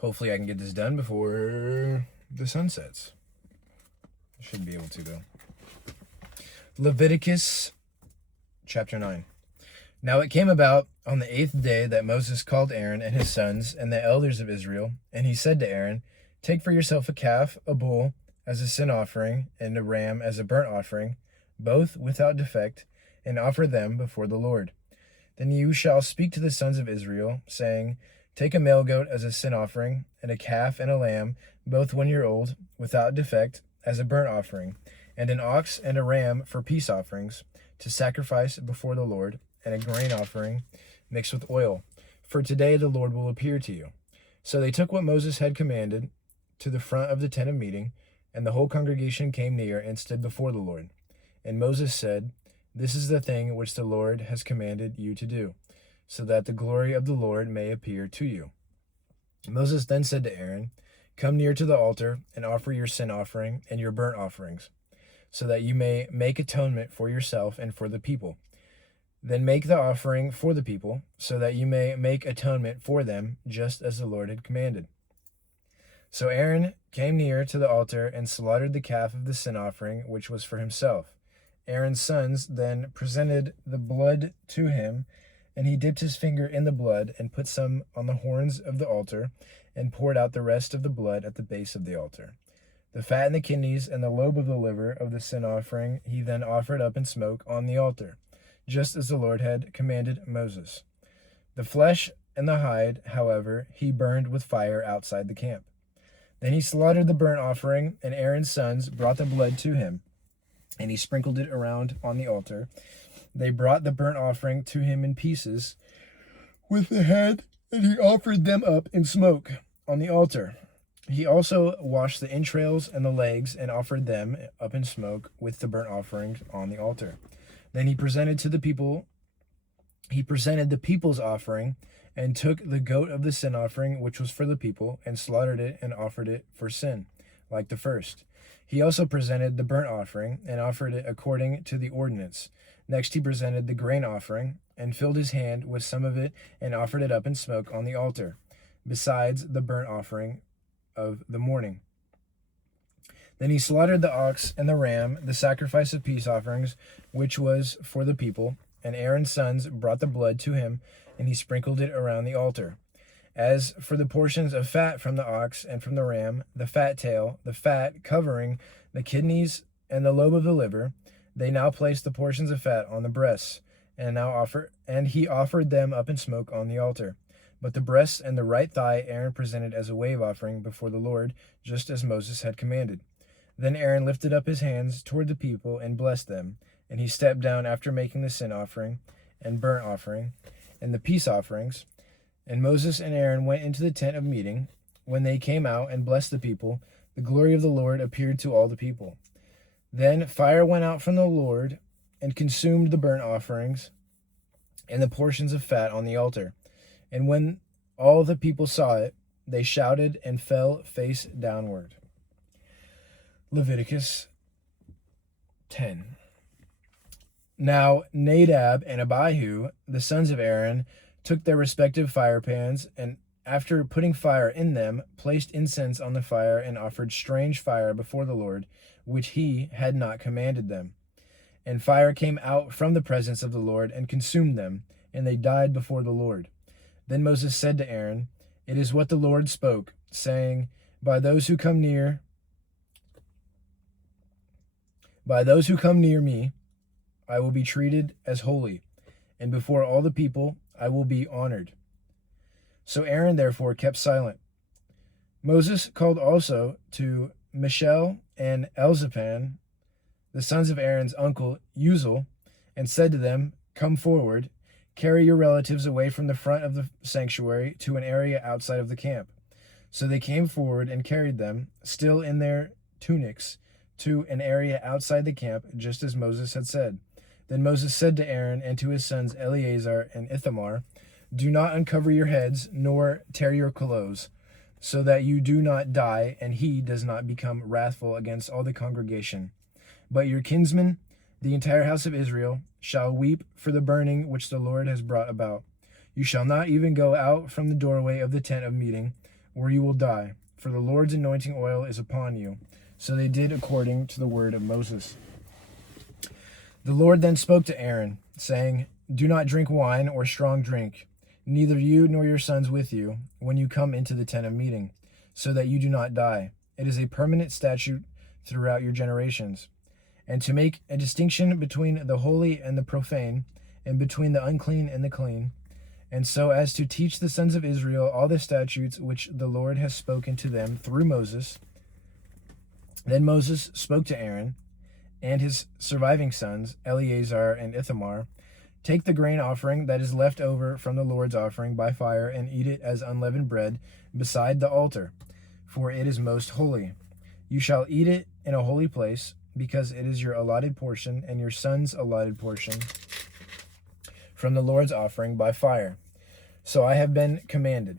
Hopefully I can get this done before the sun sets. I should be able to, though. Leviticus chapter 9. Now it came about on the 8th day that Moses called Aaron and his sons and the elders of Israel, and he said to Aaron, "Take for yourself a calf, a bull, as a sin offering, and a ram as a burnt offering, both without defect, and offer them before the Lord. Then you shall speak to the sons of Israel, saying, Take a male goat as a sin offering, and a calf and a lamb, both 1 year old, without defect, as a burnt offering, and an ox and a ram for peace offerings, to sacrifice before the Lord, and a grain offering mixed with oil. For today the Lord will appear to you." So they took what Moses had commanded to the front of the tent of meeting, and the whole congregation came near and stood before the Lord. And Moses said, "This is the thing which the Lord has commanded you to do, so that the glory of the Lord may appear to you." Moses then said to Aaron, "Come near to the altar and offer your sin offering and your burnt offerings, so that you may make atonement for yourself and for the people. Then make the offering for the people, so that you may make atonement for them, just as the Lord had commanded." So Aaron came near to the altar and slaughtered the calf of the sin offering, which was for himself. Aaron's sons then presented the blood to him, and he dipped his finger in the blood and put some on the horns of the altar and poured out the rest of the blood at the base of the altar. The fat and the kidneys and the lobe of the liver of the sin offering he then offered up in smoke on the altar, just as the Lord had commanded Moses. The flesh and the hide, however, he burned with fire outside the camp. Then he slaughtered the burnt offering, and Aaron's sons brought the blood to him, and he sprinkled it around on the altar. They brought the burnt offering to him in pieces with the head, and he offered them up in smoke on the altar. He also washed the entrails and the legs and offered them up in smoke with the burnt offerings on the altar. Then he presented the people's offering, and took the goat of the sin offering, which was for the people, and slaughtered it and offered it for sin, like the first. He also presented the burnt offering, and offered it according to the ordinance. Next he presented the grain offering, and filled his hand with some of it, and offered it up in smoke on the altar, besides the burnt offering of the morning. Then he slaughtered the ox and the ram, the sacrifice of peace offerings, which was for the people, and Aaron's sons brought the blood to him, and he sprinkled it around the altar. As for the portions of fat from the ox and from the ram, the fat tail, the fat covering the kidneys and the lobe of the liver, they now placed the portions of fat on the breasts, and he offered them up in smoke on the altar. But the breasts and the right thigh Aaron presented as a wave offering before the Lord, just as Moses had commanded. Then Aaron lifted up his hands toward the people and blessed them, and he stepped down after making the sin offering and burnt offering and the peace offerings. And Moses and Aaron went into the tent of meeting. When they came out and blessed the people, the glory of the Lord appeared to all the people. Then fire went out from the Lord and consumed the burnt offerings and the portions of fat on the altar. And when all the people saw it, they shouted and fell face downward. Leviticus 10. Now Nadab and Abihu, the sons of Aaron, took their respective fire pans, and after putting fire in them, placed incense on the fire and offered strange fire before the Lord, which he had not commanded them. And fire came out from the presence of the Lord and consumed them, and they died before the Lord. Then Moses said to Aaron, "It is what the Lord spoke, saying, By those who come near me, I will be treated as holy, and before all the people I will be honored." So Aaron therefore kept silent. Moses called also to Mishael and Elzaphan, the sons of Aaron's uncle Uzal, and said to them, "Come forward, carry your relatives away from the front of the sanctuary to an area outside of the camp." So they came forward and carried them, still in their tunics, to an area outside the camp, just as Moses had said. Then Moses said to Aaron and to his sons Eleazar and Ithamar, "Do not uncover your heads, nor tear your clothes, so that you do not die, and he does not become wrathful against all the congregation. But your kinsmen, the entire house of Israel, shall weep for the burning which the Lord has brought about. You shall not even go out from the doorway of the tent of meeting or you will die, for the Lord's anointing oil is upon you." So they did according to the word of Moses. The Lord then spoke to Aaron, saying, "Do not drink wine or strong drink, neither you nor your sons with you, when you come into the tent of meeting, so that you do not die. It is a permanent statute throughout your generations. And to make a distinction between the holy and the profane, and between the unclean and the clean, and so as to teach the sons of Israel all the statutes which the Lord has spoken to them through Moses." Then Moses spoke to Aaron and his surviving sons, Eleazar and Ithamar, "Take the grain offering that is left over from the Lord's offering by fire, and eat it as unleavened bread beside the altar, for it is most holy. You shall eat it in a holy place, because it is your allotted portion and your son's allotted portion from the Lord's offering by fire. So I have been commanded.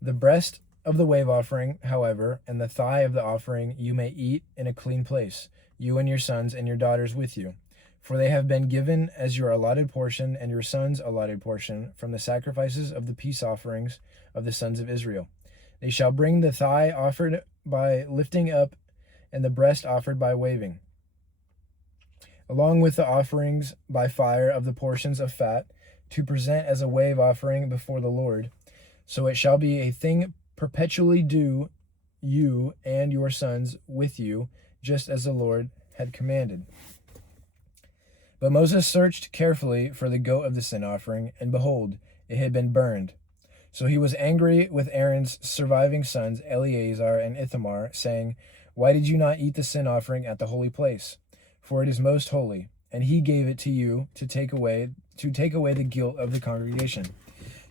The breast of the wave offering, however, and the thigh of the offering you may eat in a clean place, you and your sons and your daughters with you, for they have been given as your allotted portion and your son's allotted portion from the sacrifices of the peace offerings of the sons of Israel. They shall bring the thigh offered by lifting up and the breast offered by waving, along with the offerings by fire of the portions of fat, to present as a wave offering before the Lord. So it shall be a thing perpetually due you and your sons with you, just as the Lord had commanded." But Moses searched carefully for the goat of the sin offering, and behold, it had been burned. So he was angry with Aaron's surviving sons, Eleazar and Ithamar, saying, "Why did you not eat the sin offering at the holy place? For it is most holy, and he gave it to you to take away the guilt of the congregation,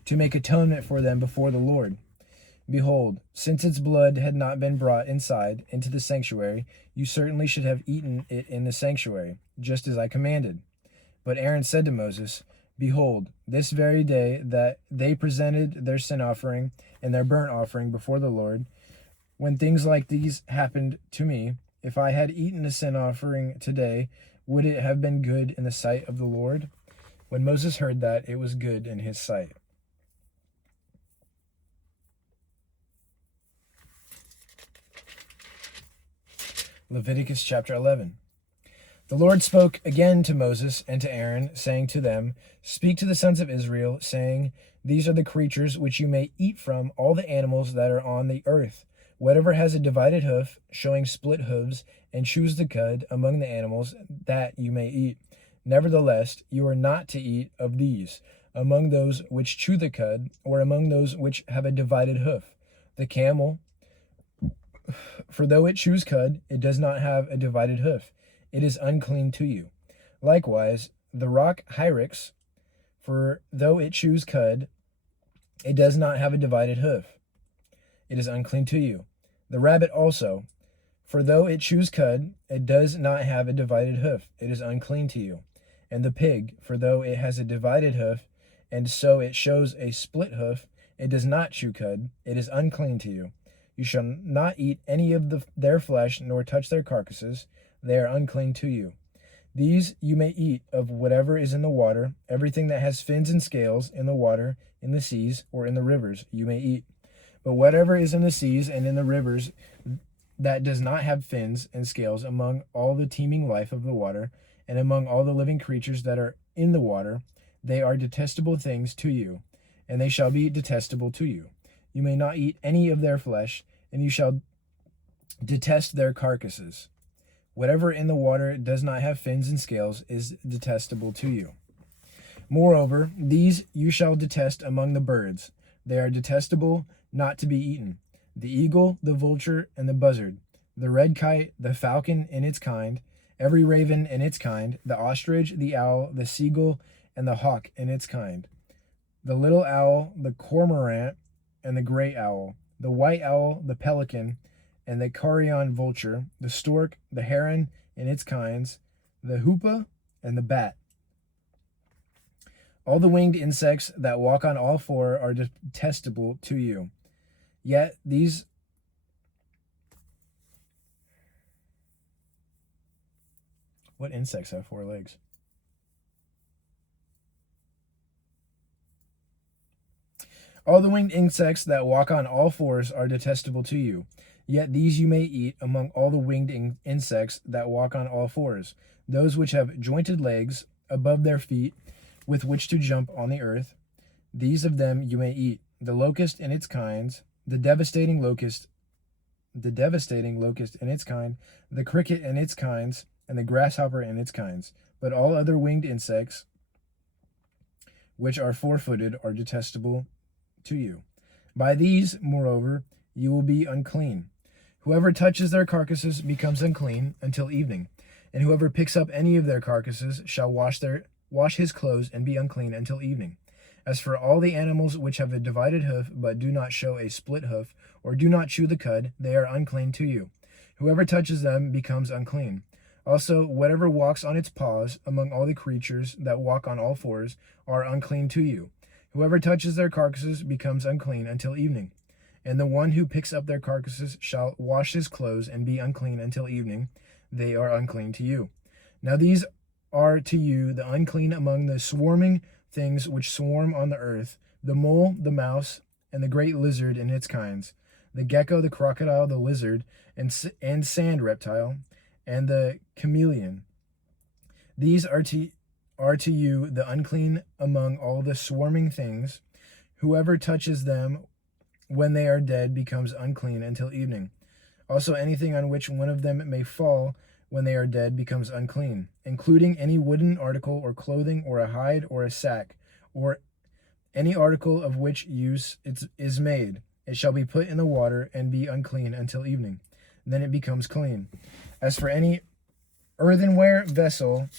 to make atonement for them before the Lord. Behold, since its blood had not been brought inside into the sanctuary, you certainly should have eaten it in the sanctuary, just as I commanded." But Aaron said to Moses, "Behold, this very day that they presented their sin offering and their burnt offering before the Lord, when things like these happened to me, if I had eaten the sin offering today, would it have been good in the sight of the Lord?" When Moses heard that, it was good in his sight. Leviticus chapter 11. The Lord spoke again to Moses and to Aaron, saying to them, "Speak to the sons of Israel, saying, These are the creatures which you may eat from all the animals that are on the earth. Whatever has a divided hoof, showing split hooves, and chews the cud among the animals, that you may eat. Nevertheless, you are not to eat of these, among those which chew the cud, or among those which have a divided hoof. The camel, for though it chews cud, it does not have a divided hoof. It is unclean to you. Likewise, the rock hyrax, for though it chews cud, it does not have a divided hoof. It is unclean to you. The rabbit also, for though it chews cud, it does not have a divided hoof. It is unclean to you. And the pig, for though it has a divided hoof, and so it shows a split hoof, it does not chew cud. It is unclean to you. You shall not eat any of their flesh, nor touch their carcasses. They are unclean to you. These you may eat of whatever is in the water. Everything that has fins and scales in the water, in the seas, or in the rivers, you may eat. But whatever is in the seas and in the rivers that does not have fins and scales, among all the teeming life of the water, and among all the living creatures that are in the water, they are detestable things to you, and they shall be detestable to you. You may not eat any of their flesh, and you shall detest their carcasses. Whatever in the water does not have fins and scales is detestable to you. Moreover, these you shall detest among the birds. They are detestable, not to be eaten: the eagle, the vulture, and the buzzard, the red kite, the falcon in its kind, every raven in its kind, the ostrich, the owl, the seagull, and the hawk in its kind, the little owl, the cormorant, and the great owl, the white owl, the pelican, and the carrion vulture, the stork, the heron in its kinds, the hoopoe, and the bat. All the winged insects that walk on all four are detestable to you. Yet these What insects have 4 legs? All the winged insects that walk on all fours are detestable to you. Yet these you may eat among all the winged insects that walk on all fours, those which have jointed legs above their feet, with which to jump on the earth. These of them you may eat: the locust and its kinds, the devastating locust in its kind, the cricket and its kinds, and the grasshopper and its kinds. But all other winged insects which are four-footed are detestable to you. By these, moreover, you will be unclean. Whoever touches their carcasses becomes unclean until evening, and whoever picks up any of their carcasses shall wash his clothes and be unclean until evening. As for all the animals which have a divided hoof, but do not show a split hoof, or do not chew the cud, they are unclean to you. Whoever touches them becomes unclean. Also, whatever walks on its paws among all the creatures that walk on all fours are unclean to you. Whoever touches their carcasses becomes unclean until evening. And the one who picks up their carcasses shall wash his clothes and be unclean until evening. They are unclean to you. Now these are to you the unclean among the swarming things which swarm on the earth: the mole, the mouse, and the great lizard and its kinds, the gecko, the crocodile, the lizard, and sand reptile, and the chameleon. These are to you the unclean among all the swarming things. Whoever touches them when they are dead becomes unclean until evening. Also anything on which one of them may fall when they are dead becomes unclean, including any wooden article or clothing or a hide or a sack, or any article of which use is made. It shall be put in the water and be unclean until evening. Then it becomes clean. As for any earthenware vessel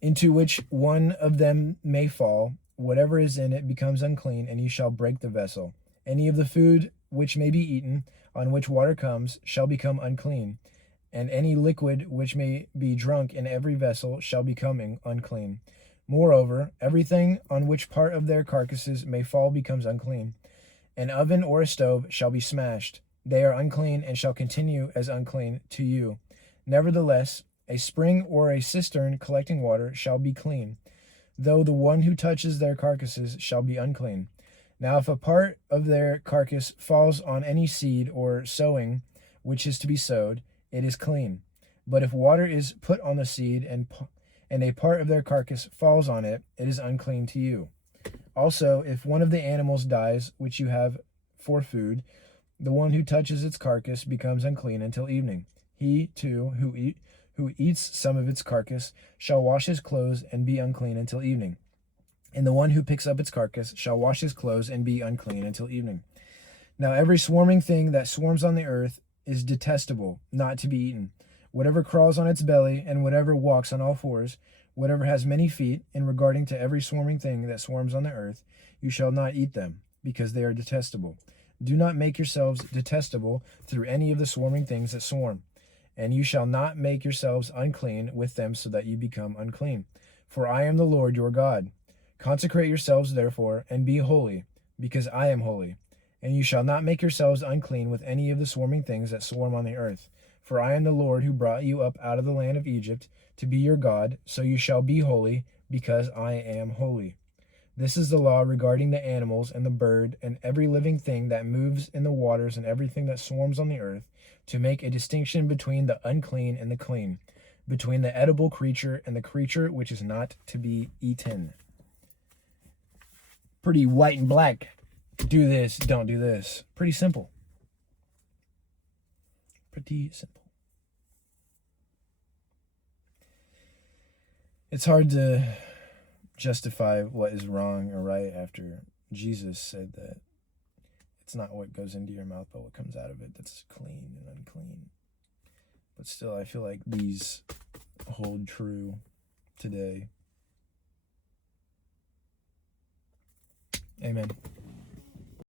into which one of them may fall, whatever is in it becomes unclean, and you shall break the vessel. Any of the food which may be eaten, on which water comes, shall become unclean, and any liquid which may be drunk in every vessel shall become unclean. Moreover, everything on which part of their carcasses may fall becomes unclean. An oven or a stove shall be smashed. They are unclean and shall continue as unclean to you. Nevertheless, a spring or a cistern collecting water shall be clean, though the one who touches their carcasses shall be unclean. Now if a part of their carcass falls on any seed or sowing which is to be sowed, it is clean. But if water is put on the seed, and a part of their carcass falls on it, it is unclean to you. Also, if one of the animals dies which you have for food, the one who touches its carcass becomes unclean until evening. He, too, who eats some of its carcass shall wash his clothes and be unclean until evening. And the one who picks up its carcass shall wash his clothes and be unclean until evening. Now every swarming thing that swarms on the earth is detestable, not to be eaten. Whatever crawls on its belly, and whatever walks on all fours, whatever has many feet, in regarding to every swarming thing that swarms on the earth, you shall not eat them, because they are detestable. Do not make yourselves detestable through any of the swarming things that swarm. And you shall not make yourselves unclean with them, so that you become unclean. For I am the Lord your God. Consecrate yourselves therefore, and be holy, because I am holy. And you shall not make yourselves unclean with any of the swarming things that swarm on the earth. For I am the Lord who brought you up out of the land of Egypt to be your God, so you shall be holy, because I am holy. This is the law regarding the animals and the bird and every living thing that moves in the waters and everything that swarms on the earth, to make a distinction between the unclean and the clean, between the edible creature and the creature which is not to be eaten. Pretty white and black. Do this, don't do this. Pretty simple. Pretty simple. It's hard to justify what is wrong or right after Jesus said that it's not what goes into your mouth, but what comes out of it that's clean and unclean. But still, I feel like these hold true today. Amen.